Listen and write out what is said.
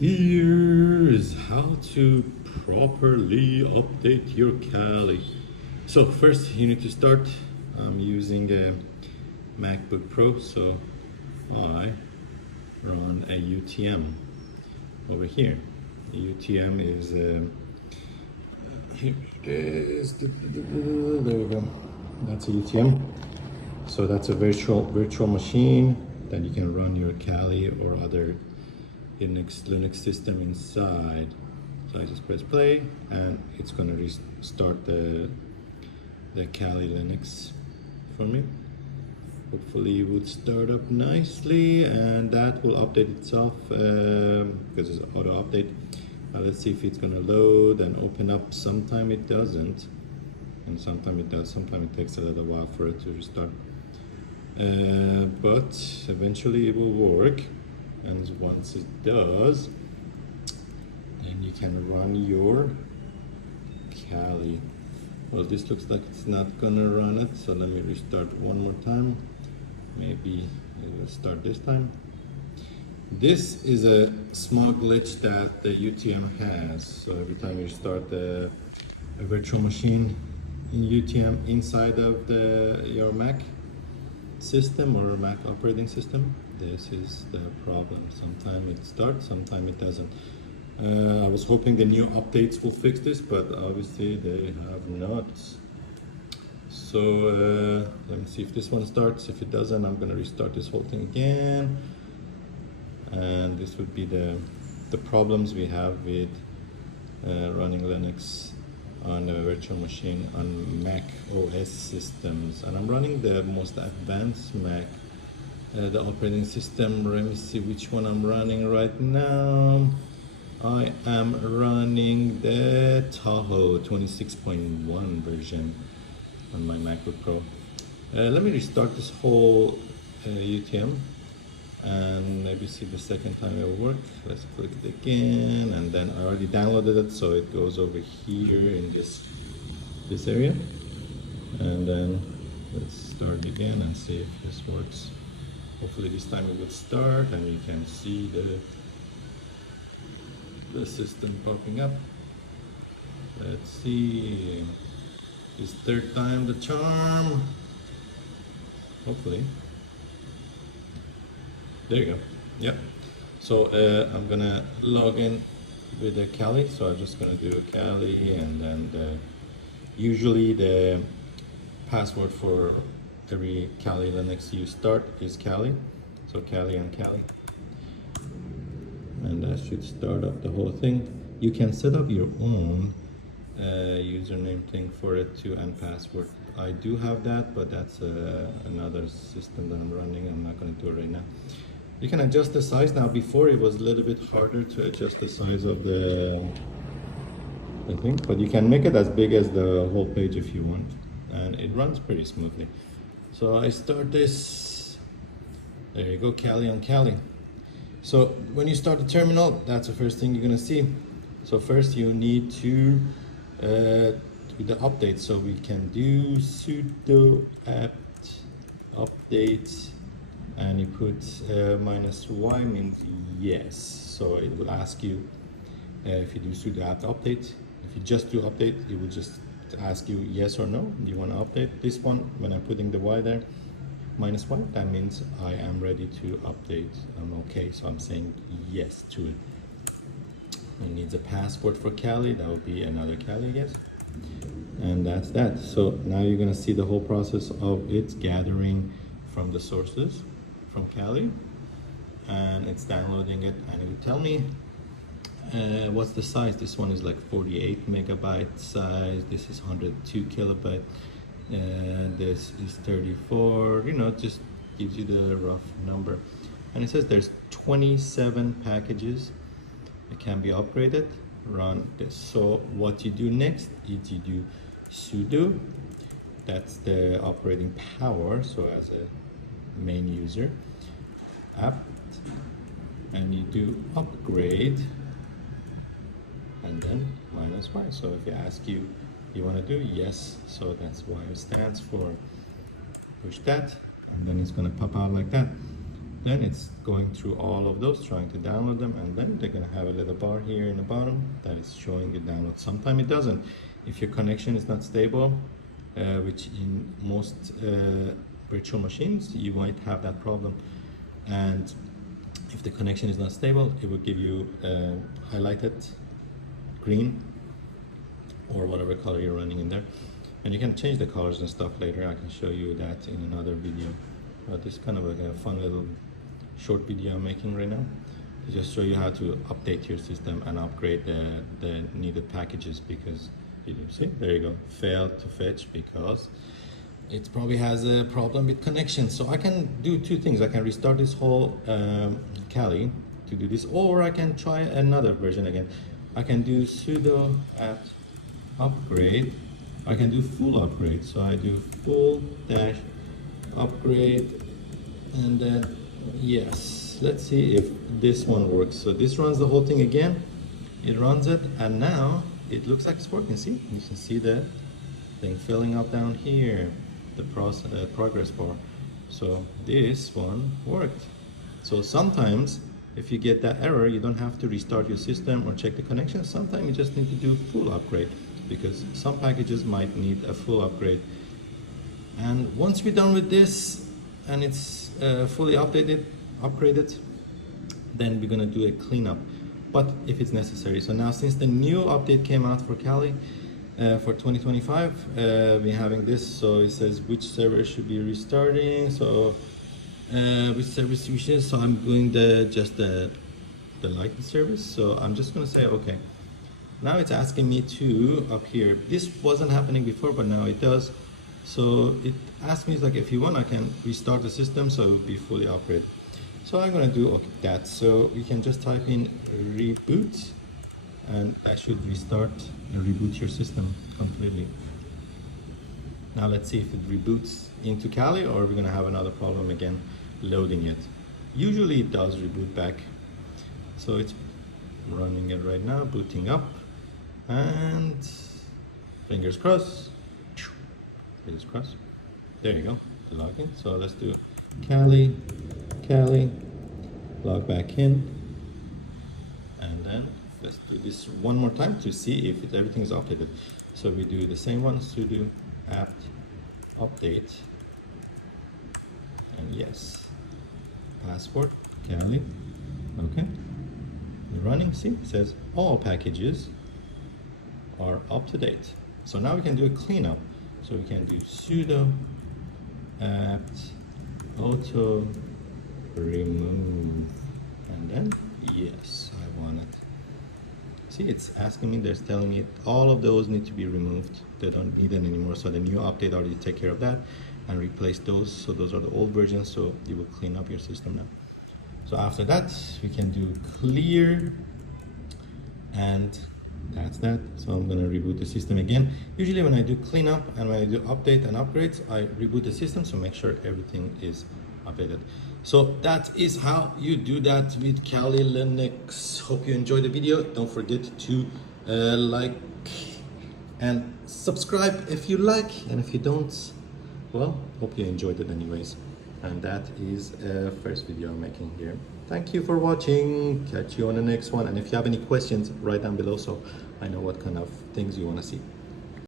Here's how to properly update your Kali. So first you need to start. I'm using a MacBook Pro, so I run a UTM over here. The UTM is here it is. There we go. That's a UTM. So that's a virtual machine that you can run your Kali or other Linux system inside. So I just press play and it's gonna restart the Kali Linux for me. Hopefully it would start up nicely and that will update itself because it's auto update. Let's see if it's gonna load and open up. Sometime it doesn't and sometime it does. Sometimes it takes a little while for it to restart. But eventually it will work, and once it does, then you can run your Kali. Well, this looks like it's not gonna run it, so let me restart one more time. Maybe it will start this time. This is a small glitch that the UTM has. So every time you start a virtual machine in UTM inside of your Mac system or Mac operating system, this is the problem. Sometimes it starts, sometimes it doesn't. I was hoping the new updates will fix this, but obviously they have not. So let me see if this one starts. If it doesn't, I'm gonna restart this whole thing again. And this would be the problems we have with running Linux on a virtual machine on Mac OS systems. And I'm running the most advanced Mac, the operating system. Let me see which one I'm running right now. I am running the Tahoe 26.1 version on my MacBook Pro. Let me restart this whole UTM and maybe see the second time it will work. Let's click it again, and then I already downloaded it, so it goes over here in this area. And then let's start again and see if this works. Hopefully this time it will start and you can see the system popping up. Let's see. Is third time the charm? Hopefully. There you go. Yep. So I'm gonna log in with the Kali. So I'm just gonna do Kali, and then usually the password for every Kali Linux you start is Kali. So Kali and Kali, and that should start up the whole thing. You can set up your own username thing for it too, and password. I do have that, but that's another system that I'm running. I'm not going to do it right now. You can adjust the size now. Before it was a little bit harder to adjust the size of the thing, but you can make it as big as the whole page if you want, and it runs pretty smoothly. So I start this. There you go, Kali on Kali. So when you start the terminal, that's the first thing you're gonna see. So first you need to do the update. So we can do sudo apt update, and you put -y means yes. So it will ask you if you do sudo apt update. If you just do update, it will just ask you yes or no. Do you want to update this one? When I'm putting the y there, -y, that means I am ready to update. I'm okay, so I'm saying yes to it. It needs a passport for Kali. That would be another Kali, I guess. And that's that. So now you're gonna see the whole process of it gathering from the sources from Kali, and it's downloading it, and it will tell me what's the size. This one is like 48 megabyte size. This is 102 kilobyte. This is 34. You know, it just gives you the rough number. And it says there's 27 packages that can be upgraded. Run this. So what you do next is you do sudo. That's the operating power. So as a main user, apt, and you do upgrade, and then -y. So if you ask you want to do yes, so that's why it stands for. Push that, and then it's going to pop out like that. Then it's going through all of those, trying to download them, and then they're gonna have a little bar here in the bottom that is showing you download. Sometimes it doesn't. If your connection is not stable, which in most virtual machines, you might have that problem. And if the connection is not stable, it will give you highlighted green or whatever color you're running in there. And you can change the colors and stuff later. I can show you that in another video. But this is kind of like a fun little short video I'm making right now to just show you how to update your system and upgrade the needed packages, because you see, there you go, failed to fetch because it probably has a problem with connection. So I can do two things. I can restart this whole Kali to do this, or I can try another version again. I can do sudo apt upgrade. I can do full upgrade. So I do full dash upgrade, and then yes, let's see if this one works. So this runs the whole thing again. It runs it, and now it looks like it's working. See, you can see the thing filling up down here, the progress bar. So this one worked. So sometimes if you get that error, you don't have to restart your system or check the connection. Sometimes you just need to do full upgrade, because some packages might need a full upgrade. And once we're done with this and it's fully updated, upgraded, then we're gonna do a cleanup, but if it's necessary. So now, since the new update came out for Kali for 2025, we're having this. So it says which server should be restarting. So which service switches. So I'm doing just the Lightning service. So I'm just gonna say okay. Now it's asking me to up here. This wasn't happening before, but now it does. So it asks me like, if you want, I can restart the system so it will be fully upgraded. So I'm gonna do that. So you can just type in reboot, and that should restart and reboot your system completely. Now let's see if it reboots into Kali, or we're gonna have another problem again loading it. Usually it does reboot back. So it's running it right now, booting up, and fingers crossed. Fingers crossed. There you go, the login. So let's do Kali, log back in, and then let's do this one more time to see if everything is updated. So we do the same one, sudo apt update, and yes, password Kali. Okay, we're running. See, it says all packages are up to date. So now we can do a cleanup. So we can do sudo apt auto remove, and then yes, I want it. See, it's asking me, there's telling me all of those need to be removed. They don't need them anymore. So the new update already take care of that and replace those. So those are the old versions. So you will clean up your system now. So after that, we can do clear, and that's that. So I'm gonna reboot the system again. Usually when I do cleanup and when I do update and upgrades, I reboot the system, so make sure everything is updated. So that is how you do that with Kali Linux. Hope you enjoyed the video. Don't forget to like and subscribe if you like, and if you don't, well, hope you enjoyed it anyways. And that is first video I'm making here. Thank you for watching. Catch you on the next one. And if you have any questions, write down below so I know what kind of things you want to see.